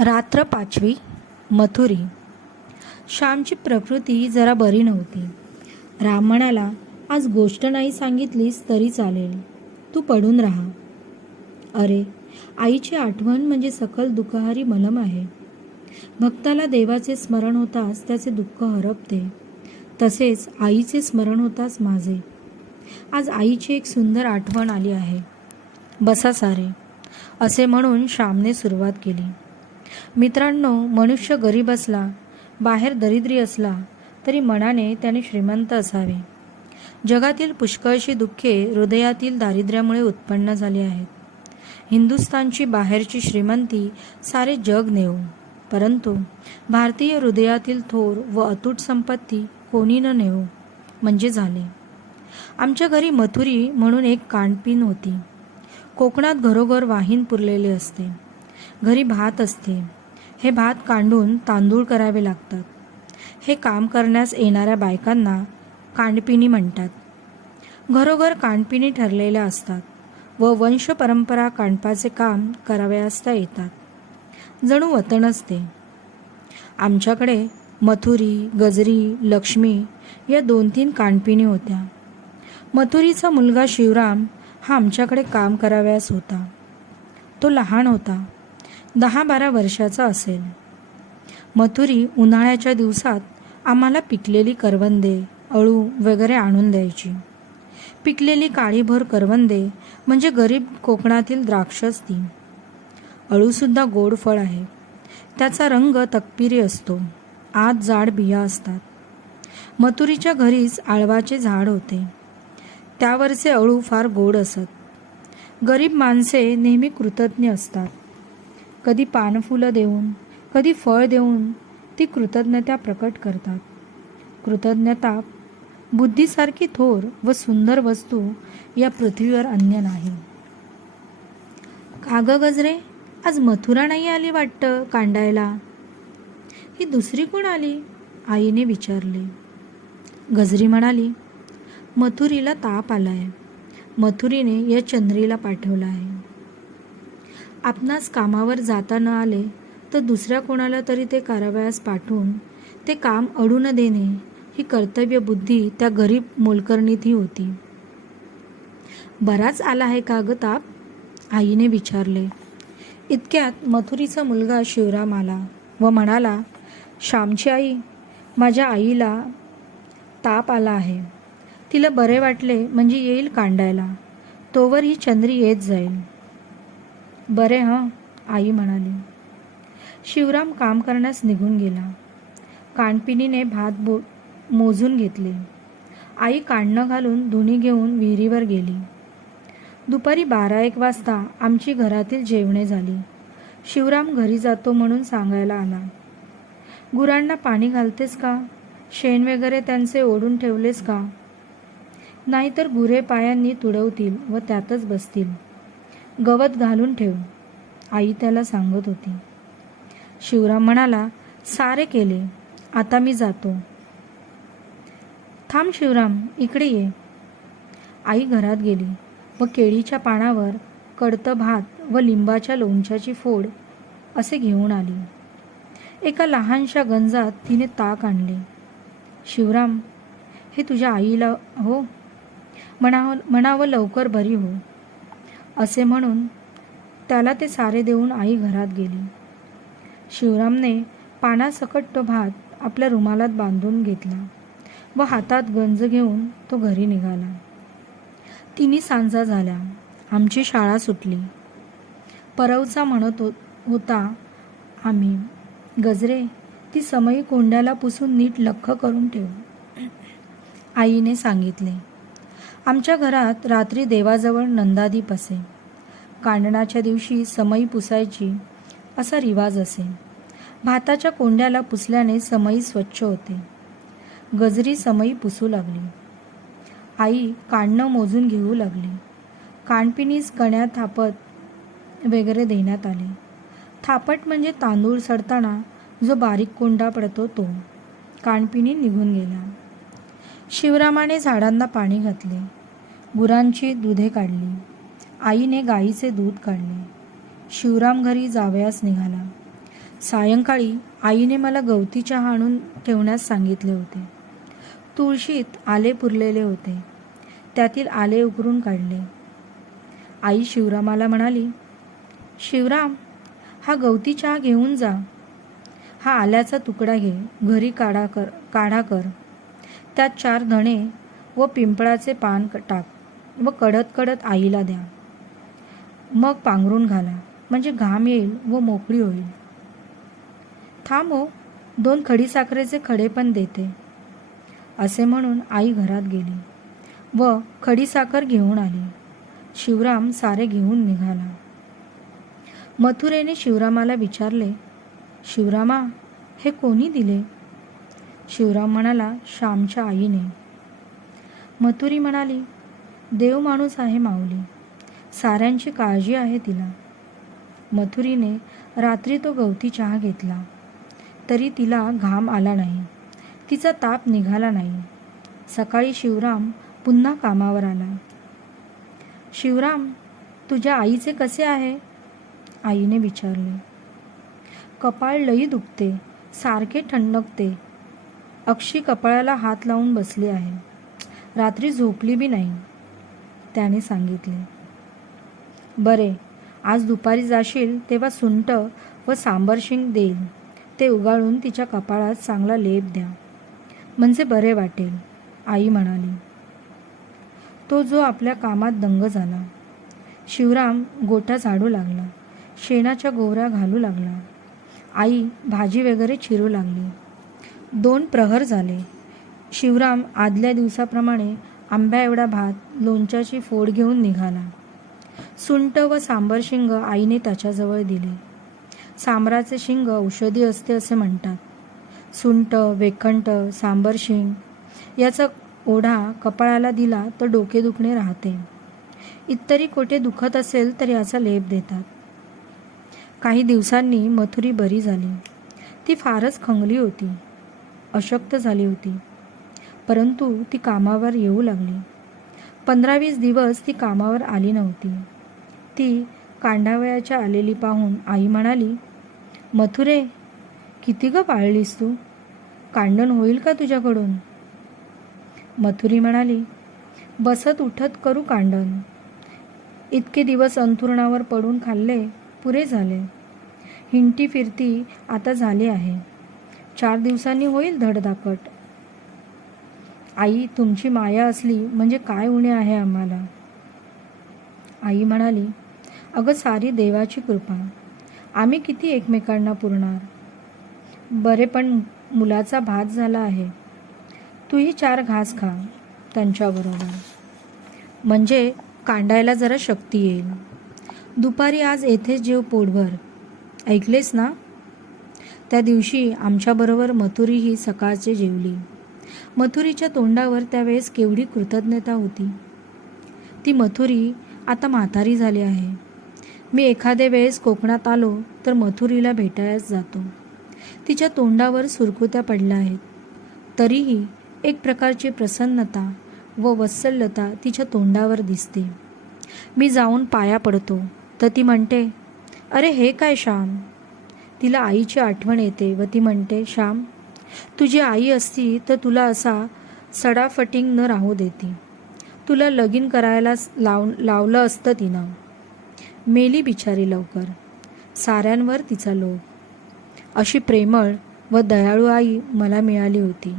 रात्र पाचवी मथुरी. श्यामची प्रकृती जरा बरी नव्हती. राम म्हणाला आज गोष्ट नाही सांगितलीस तरी चालेल. तू पडून राहा. अरे आईची आठवण म्हणजे सकल दुःखहारी मलम आहे. भक्ताला देवाचे स्मरण होताच त्याचे दुःख हरपते. तसेच आईचे स्मरण होताच माझे. आज आईची एक सुंदर आठवण आली आहे. बसा सारे. असे म्हणून श्यामने सुरुवात केली. मित्रांनो मनुष्य गरीब असला बाहेर दरिद्री असला तरी मनाने त्याने श्रीमंत असावे. जगातील पुष्कळशी दुःखे हृदयातील दारिद्र्यामुळे उत्पन्न झाली आहेत. हिंदुस्थानची बाहेरची श्रीमंती सारे जग नेऊ परंतु भारतीय हृदयातील थोर व अतूट संपत्ती कोणी न नेऊ म्हणजे झाले. आमच्या घरी मथुरी म्हणून एक कानपिन होती. कोकणात घरोघर वाहीन पुरलेले असते. घरी भात असते. हे भात कांडून तांदूळ करावे लागतात. हे काम करण्यास येणाऱ्या बायकांना कांडपिनी म्हणतात. घरोघर कांडपिनी ठरलेल्या असतात व वंश परंपरा कांडपाचे काम करावे असता येतात. जणू वतन असते. आमच्याकडे मथुरी गजरी लक्ष्मी या दोन तीन कानपिणी होत्या. मथुरीचा मुलगा शिवराम हा आमच्याकडे काम कराव्यास होता. तो लहान होता. दहा बारा वर्षाचा असेल. मथुरी उन्हाळ्याच्या दिवसात आम्हाला पिकलेली करवंदे अळू वगैरे आणून द्यायची. पिकलेली काळीभोर करवंदे म्हणजे गरीब कोकणातील द्राक्षच ती अळूसुद्धा गोड फळ आहे. त्याचा रंग तकपिरी असतो. आत जाड बिया असतात. मथुरीच्या घरीच आळवाचे झाड होते. त्यावरचे अळू फार गोड असत. गरीब माणसे नेहमी कृतज्ञ असतात. कधी पानफुलं देऊन कधी फळ देऊन ती कृतज्ञता प्रकट करतात. कृतज्ञता बुद्धीसारखी थोर व सुंदर वस्तू या पृथ्वीवर अन्य नाही. काग गजरे आज मथुरा नाही आली वाटतं कांडायला? ही दुसरी कोण आली? आईने विचारले. गजरी म्हणाली मथुरीला ताप आलाय. मथुरीने या चंद्रीला पाठवलं आहे. आपणास कामावर जाता न आले तर दुसऱ्या कोणाला तरी ते कारावयास पाठवून ते काम अडू न देणे ही कर्तव्य बुद्धी त्या गरीब मोलकर्णीतही होती. बराच आला आहे का ग ताप? आईने विचारले. इतक्यात मथुरीचा मुलगा शिवराम आला व म्हणाला श्यामची आई माझ्या आईला ताप आला आहे. तिला बरे वाटले म्हणजे येईल कांडायला. तोवर ही चंद्री येत जाईल. बरे हं? आई म्हणाली. शिवराम काम करण्यास निघून गेला. कानपिनीने भात बो मोजून घेतले. आई काढणं घालून धुणी घेऊन विहिरीवर गेली. दुपारी बारा एक वाजता आमची घरातील जेवणे झाली. शिवराम घरी जातो म्हणून सांगायला आला. गुरांना पाणी घालतेस का? शेण वगैरे त्यांचे ओढून ठेवलेस का? नाहीतर गुरे पायांनी तुडवतील व त्यातच बसतील. गवत घालून ठेव. आई त्याला सांगत होती. शिवराम म्हणाला सारे केले. आता मी जातो. थांब शिवराम इकडे ये. आई घरात गेली व केळीच्या पानावर कडतं भात व लिंबाच्या लोणच्याची फोड असे घेऊन आली. एका लहानशा गंजात तिने ताक आणले. शिवराम हे तुझ्या आईला हो म्हणावं म्हणावं लवकर बरी हो. असे म्हणून त्याला ते सारे देऊन आई घरात गेली. शिवरामने पानासकट तो भात आपल्या रुमालात बांधून घेतला व हातात गंज घेऊन तो घरी निघाला. तिन्ही सांजा झाल्या. आमची शाळा सुटली. परवचा म्हणत हो होता आम्ही गजरे ती समयी कोंड्याला पुसून नीट लख्ख करून ठेव. आईने सांगितले आमच्या घरात रात्री देवाजवळ नंदादीप असे. कांडणाच्या दिवशी समई पुसायची असा रिवाज असे. भाताच्या कोंड्याला पुसल्याने समई स्वच्छ होते. गजरी समई पुसू लागली. आई कांडणं मोजून घेऊ लागली. कानपिणीस कण्या थापत वगैरे देण्यात आले. थापट म्हणजे तांदूळ सडताना जो बारीक कोंडा पडतो तो. कानपिणी निघून गेला. शिवरामाने झाडांना पाणी घातले. गुरांची दुधे काढली. आईने गाईचे दूध काढले. शिवराम घरी जावयास निघाला. सायंकाळी आईने मला गवती चहा आणून ठेवण्यास सांगितले होते. तुळशीत आले पुरलेले होते. त्यातील आले उकरून काढले. आई शिवरामाला म्हणाली शिवराम हा गवती चहा घेऊन जा. हा आल्याचा तुकडा घे. घरी काढा कर काढा कर. त्यात चार धणे व पिंपळाचे पान टाक व कडत कडत आईला द्या. मग पांघरून घाला म्हणजे घाम येईल व मोकळी होईल. थांबो दोन खडीसाखरेचे खडे पण देते असे म्हणून आई घरात गेली व खडीसाखर घेऊन आली. शिवराम सारे घेऊन निघाला. मथुरेने शिवरामाला विचारले शिवरामा हे कोणी दिले? शिवराम म्हणाला श्यामच्या आईने. मथुरी म्हणाली देव माणूस आहे माऊली. साऱ्यांची काळजी आहे तिला. मथुरीने रात्री तो गवती चहा घेतला. तरी तिला घाम आला नाही. तिचा ताप निघाला नाही. सकाळी शिवराम पुन्हा कामावर आला. शिवराम तुझ्या आईचे कसे आहे? आईने विचारले. कपाळ लई दुखते सारखे ठंडकते अक्षी कपाळाला हात लावून बसली आहे. रात्री झोपली बी नाही त्याने सांगितले. बरे आज दुपारी जाशील तेव्हा सुंट व सांबर शिंग देईल. ते उगाळून तिच्या कपाळात चांगला लेप द्या. म्हणजे बरे वाटेल आई म्हणाली. तो जो आपल्या कामात दंग झाला. शिवराम गोटा झाडू लागला शेणाच्या गोवऱ्या घालू लागला. आई भाजी वगैरे चिरू लागली. दोन प्रहर झाले. शिवराम आदल्या दिवसाप्रमाणे आंब्या एवढा भात लोणच्याची फोड घेऊन निघाला. सुंट व सांबर शिंग आईने त्याच्याजवळ दिले. सांबराचे शिंग औषधी असते असे म्हणतात. सुंट वेखंट सांबर शिंग याचा ओढा कपाळाला दिला तर डोके दुखणे राहते. इतरी कोठे दुखत असेल तर याचा लेप देतात. काही दिवसांनी मथुरी बरी झाली. ती फारच खंगली होती. अशक्त झाली होती. परंतु ती कामावर येऊ लागली. पंधरा वीस दिवस ती कामावर आली नव्हती. ती कांडावयाच्या आलेली पाहून आई म्हणाली मथुरे किती ग पाळलीस तू? कांडण होईल का तुझ्याकडून? मथुरी म्हणाली बसत उठत करू कांडण. इतके दिवस अंथुरणावर पडून खाल्ले पुरे झाले. हिंटी फिरती आता झाली आहे. चार दिवसांनी होईल धडधाकट आई तुमची माया असली म्हणजे काय उणे आहे आम्हाला? आई म्हणाली अगं सारी देवाची कृपा. आम्ही किती एकमेकांना पुरणार? बरे पण मुलाचा भात झाला आहे. तूही चार घास खा त्यांच्याबरोबर. म्हणजे कांडायला जरा शक्ती येईल. दुपारी आज येथेच जेव पोटभर. ऐकलेस ना? त्या दिवशी आमच्याबरोबर मथुरी ही सकाळचे जेवली. मथुरीच्या तोंडावर त्यावेळेस केवढी कृतज्ञता होती. ती मथुरी आता म्हातारी झाली आहे. मी एखाद्या वेळेस कोकणात आलो तर मथुरीला भेटायच जातो. तिच्या तोंडावर सुरकुत्या पडल्या आहेत. तरीही एक प्रकारची प्रसन्नता व वत्सल्यता तिच्या तोंडावर दिसते. मी जाऊन पाया पडतो. तर ती म्हणते अरे हे काय श्याम? तिला आईची आठवण येते व ती म्हणते श्याम तुझी आई असती तर तुला असा सडाफटिंग न राहू देती. तुला लगीन करायला लाव लावलं असतं तिनं. मेली बिचारी लवकर. साऱ्यांवर तिचा लोभ. अशी प्रेमळ व दयाळू आई मला मिळाली होती.